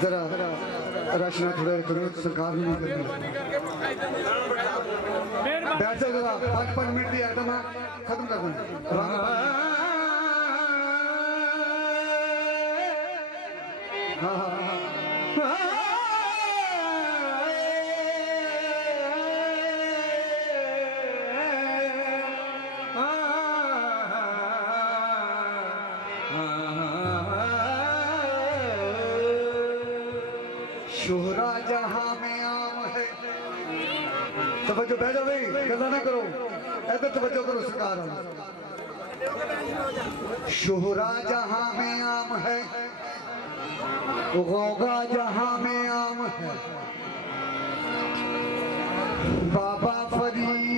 जरा रचना थोड़ा करो, सरकार नहीं कर बैठ जाओ जरा, 5 मिनट दिया था मैं खत्म कर दूँ। हाँ हाँ शोहरा जहां में आम है। तवज्जो बैठो भाई, गला ना करो, ऐसे तवज्जो करो सरकार। शोहरा जहां में आम है, गौगा जहां में आम है। बाबा फरीद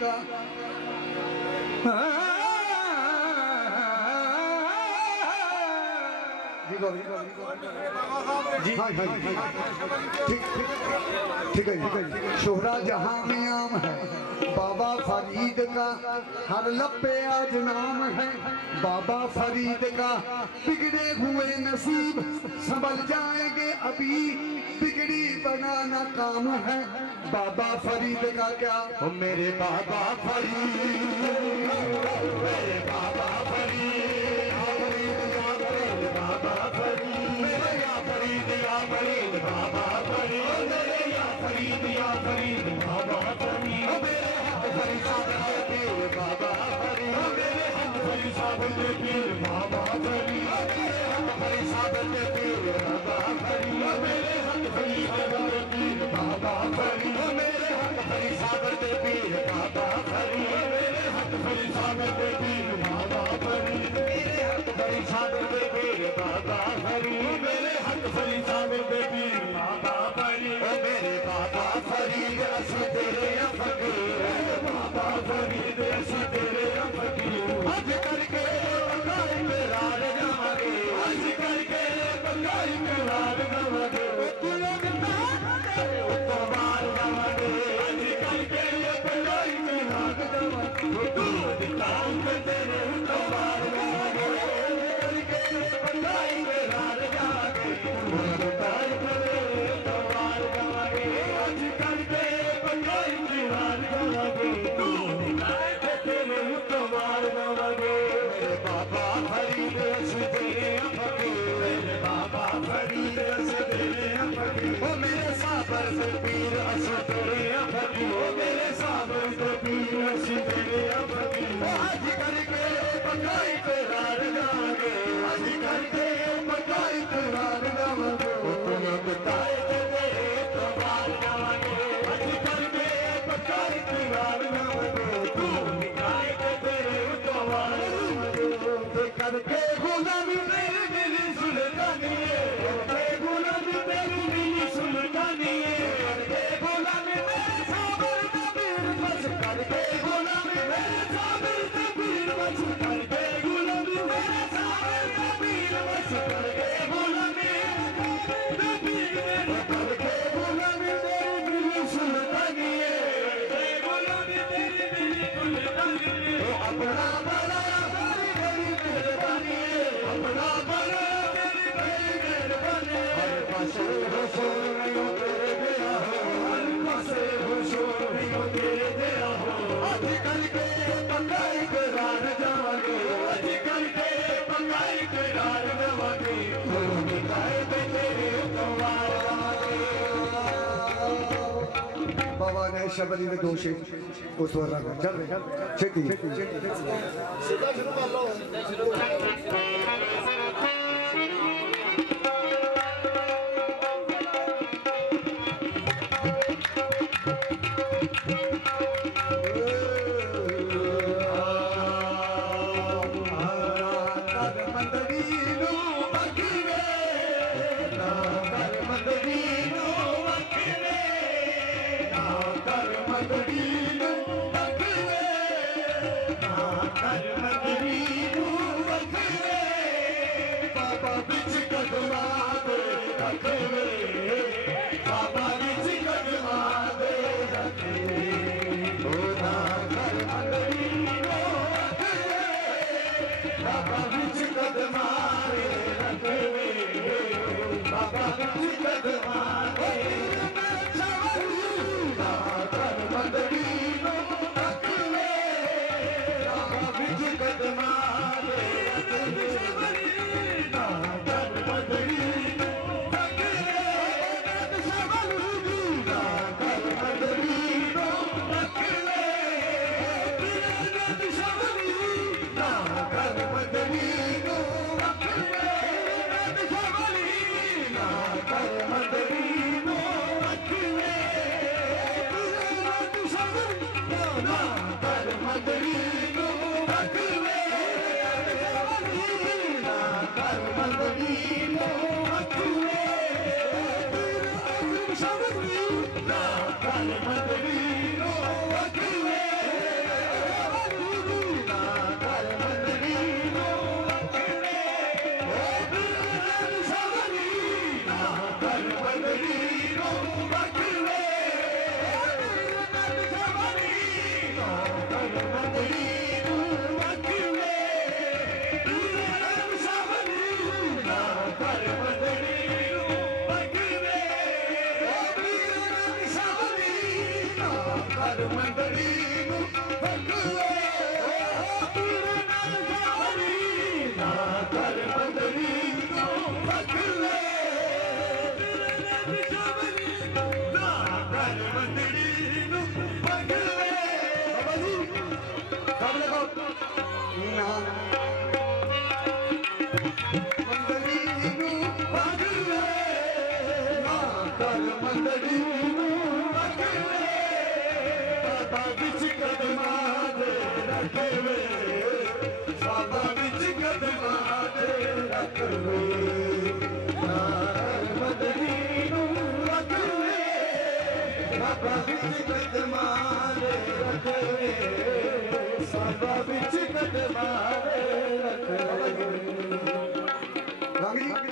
का जी हाँ हाँ ठीक है। शोहरा जहां में आम है, बाबा फरीद का हर लपे आज नाम है। बाबा फरीद का बिगड़े हुए नसीब संभल जाएंगे अभी, बिगड़ी बनाना काम है। बाबा फरीद का क्या मेरे बाबा फरीद, मेरे बाबा फरीद, बाबा फरीद, या फरीद या फरीद, बाबा फरीद, या फरीद या फरीद, बाबा फरीद, मेरे हाथ फरीद साहब के पीर बाबा फरीद, मेरे हाथ फरीद साहब के पीर बाबा फरीद, मेरे हाथ फरीद साहब के पीर बाबा फरीद, मेरे हाथ फरीद साहब के पीर बाबा फरीद, मेरे हाथ फरीद साहब के पीर बाबा फरीद, मेरे हाथ फरीद साहब के पीर बाबा फरीद, मेरे हाथ फरीद साहब के पीर बाबा फरीद, मेरे हाथ फरीद साहब के पीर बाबा फरीद, मेरे बाबा फरीद असली तेरे फकीर, बाबा फरीद असली तेरे फकीर। आज करके बंगाई में रार जावांगे, आज करके बंगाई में रार जावांगे, तू लोग तो मार जावांगे, आज करके बंगाई में रार जावांगे, तू दिखाऊं के तेरे तो मार जावांगे, करके बंगाई में रार जावांगे, तू दिखाऊं के तेरे तो मार जावांगे, आज करके बंगाई में रार जावांगे, तू दिखाऊं के तेरे तो मार जावांगे। मेरे बाबा फरीद असली तेरे फकीर, मेरे बाबा फरीद असली तेरे फकीर, ओ मेरे साबर से पीर असली तेरे फकीर, ओ मेरे साबर से पीर असली तेरे फकीर। आज करके बंगाई पे रार जाएंगे, आज करके बंगाई पे रार जाएंगे, तुम बताए तेरे तो मार जाएंगे, आज करके बंगाई पे रार जाएंगे, तुम बताए तेरे तो मार जाएंगे। करके गुलामी मेरी दिली सुल्तानी है, करके गुलामी मेरी दिली सुल्तानी है, करके गुलामी मेरे साबर का पीर बस, करके गुलामी मेरे साबर का पीर बस, करके गुलामी मेरे साबर का पीर बस, करके गुलामी मेरे पीर बस, करके गुलामी मेरी दिली सुल्तानी है, करके गुलामी मेरी दिली सुल्तानी है। अपना बड़ा अपना बड़ा मेरी मेहरबानी, हर पासे हुजूर नहीं तेरे दया हो, हर पासे हुजूर नहीं तेरे दया हो। आज करके बंगाई के रार जावांगे, आज करके बंगाई के रार जावांगे, तू निकाय पे तेरे तो मार जावांगे। बाबा ने शबरी में दोषे उस वर्रा का चल छेती सीधा शुरू कर लो। रंग